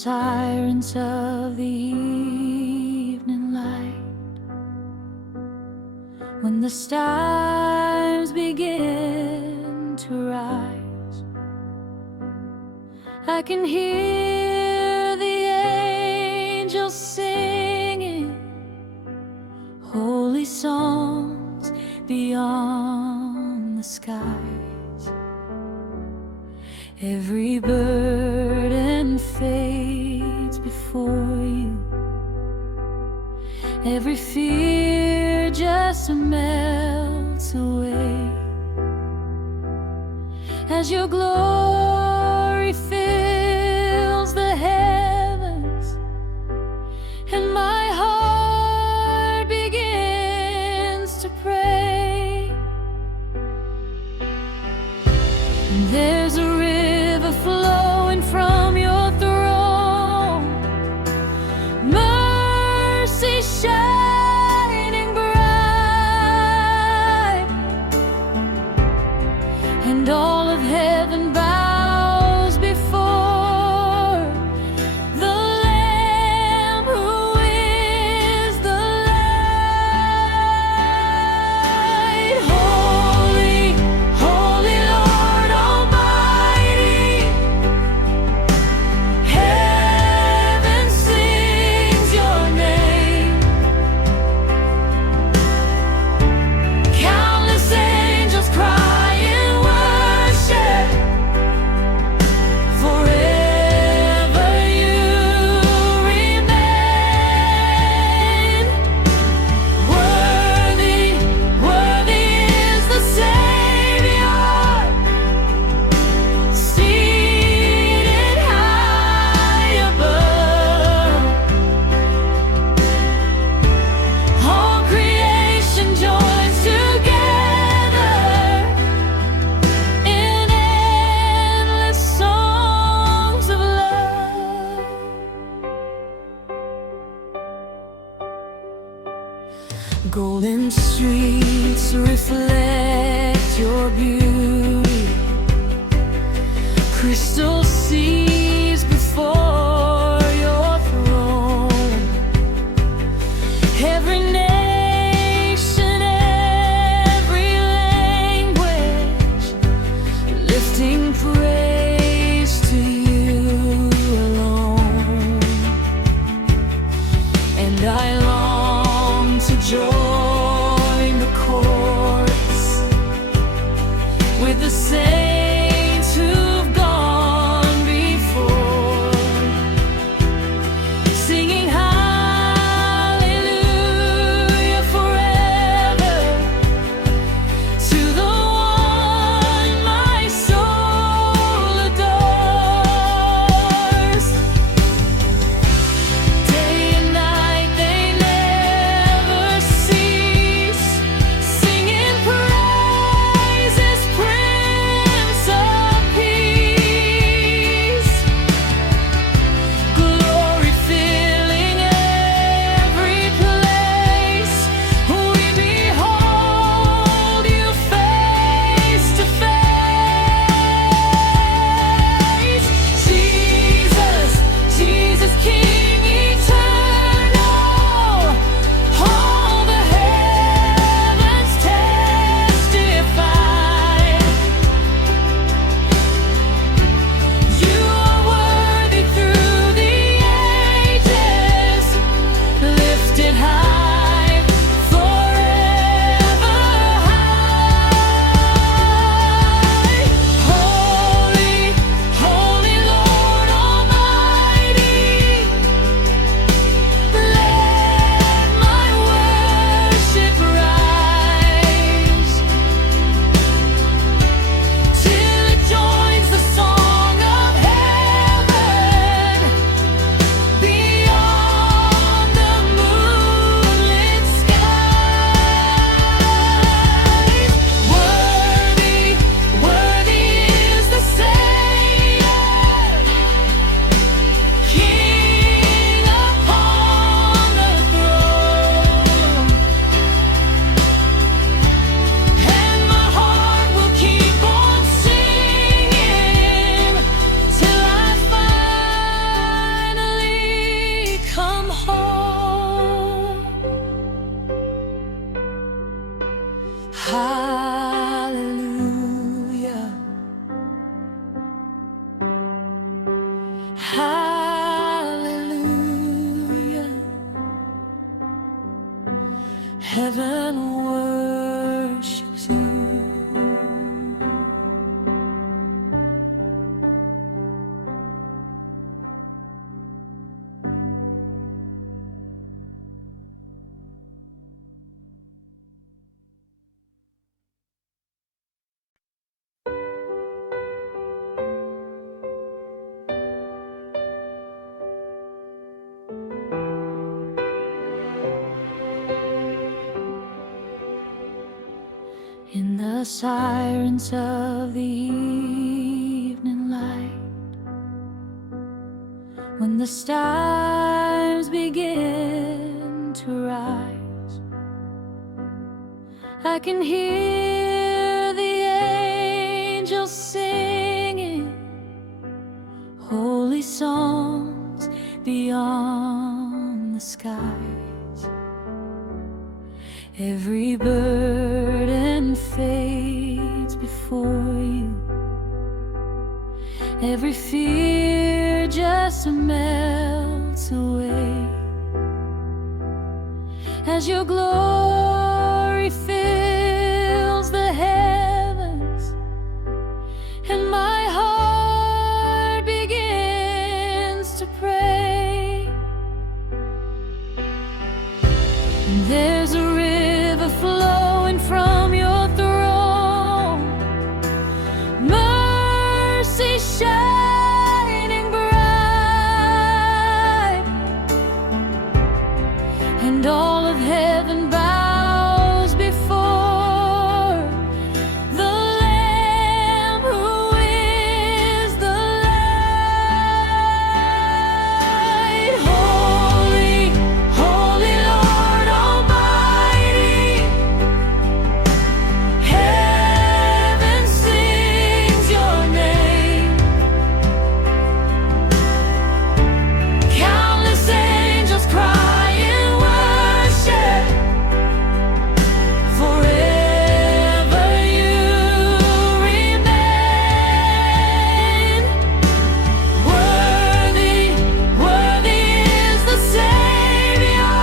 sirens of the evening light, when the stars begin to rise, I can hear the angels singing holy songs beyond the skies. Every burden fades before you, every fear just melts away, as your glory fills the heavens, and my heart begins to pray. And there's a river flowing from your throne, mercy shining bright, and all of heaven bows before the Lamb who is the light. Holy, holy Lord Almighty, heaven sings your name. Countless angels cry in worship. Forever you remain. Worthy, worthy is the Savior, seated high above. All creation joins together in endless songs of love. Golden streets reflect your beauty, crystal seas before your throne. Every nation, every language, lifting praise to you alone. And I long to join the chorus with the saints who've gone before, singing hallelujah forever to the one my soul adores. Day and night they Heaven worships you. In the silence of the evening light, when the stars begin to rise, I can hear the angels singing holy songs beyond the skies. Every burden fades before you, every fear just melts away as your glory fills the heavens, and my heart begins to pray. And there's a river flowing from your throne, mercy shining bright, and all of heaven bows before the Lamb who is the light. Holy, holy Lord Almighty, heaven sings your name. Countless angels cry in worship. Forever you remain. Worthy, worthy is the Savior,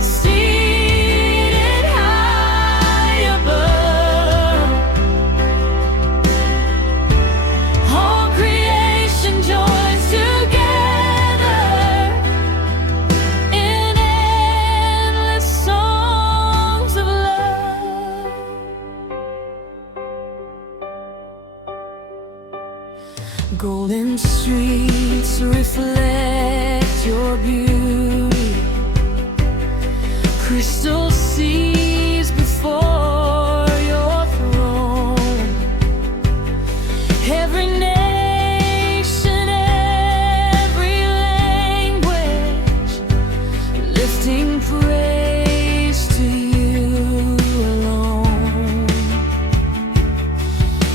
seated high above. All creation joins together in endless songs of love. Golden streets reflect your beauty, crystal seas before your throne. Every nation, every language, lifting praise to you alone.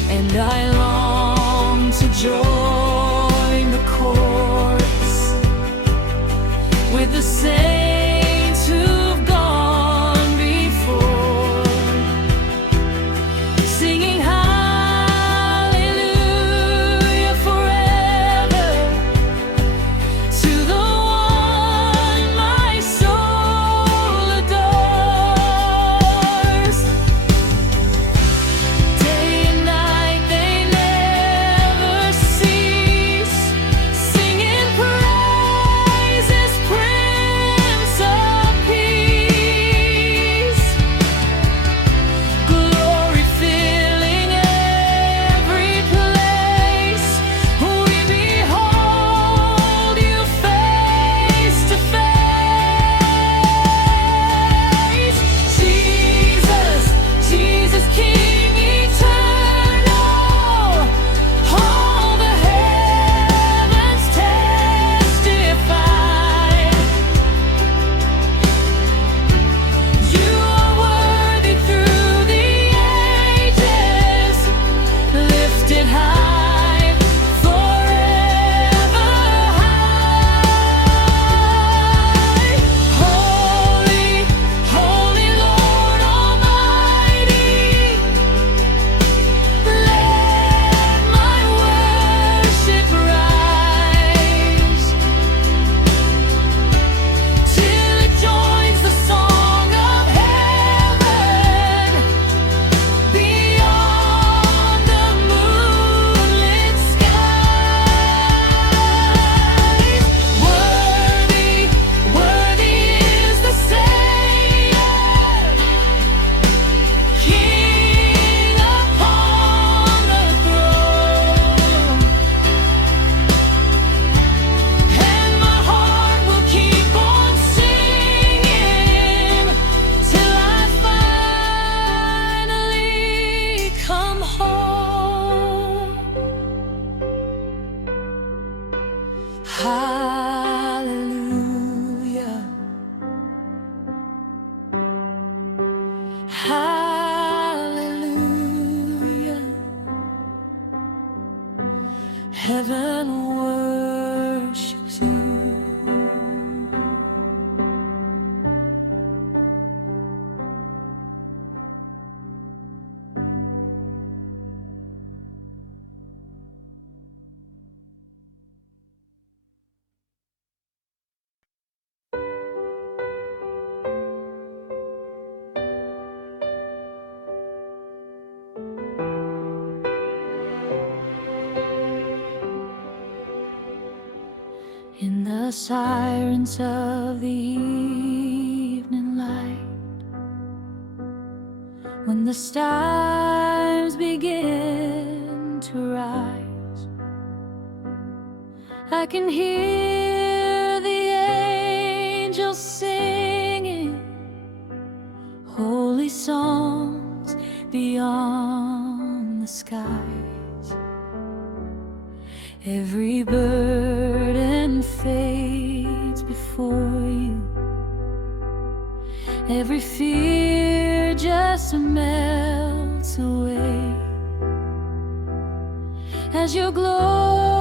And I long to join the chorus with the saints who've gone before, singing hallelujah forever to the one my soul adores. Day and night they never cease, singing praises, Prince Hallelujah, hallelujah. Heaven worships you. In the silence of the evening light, when the stars begin to rise, I can hear the angels singing holy songs beyond the skies. Every burden fades before you, every fear just melts away as your glory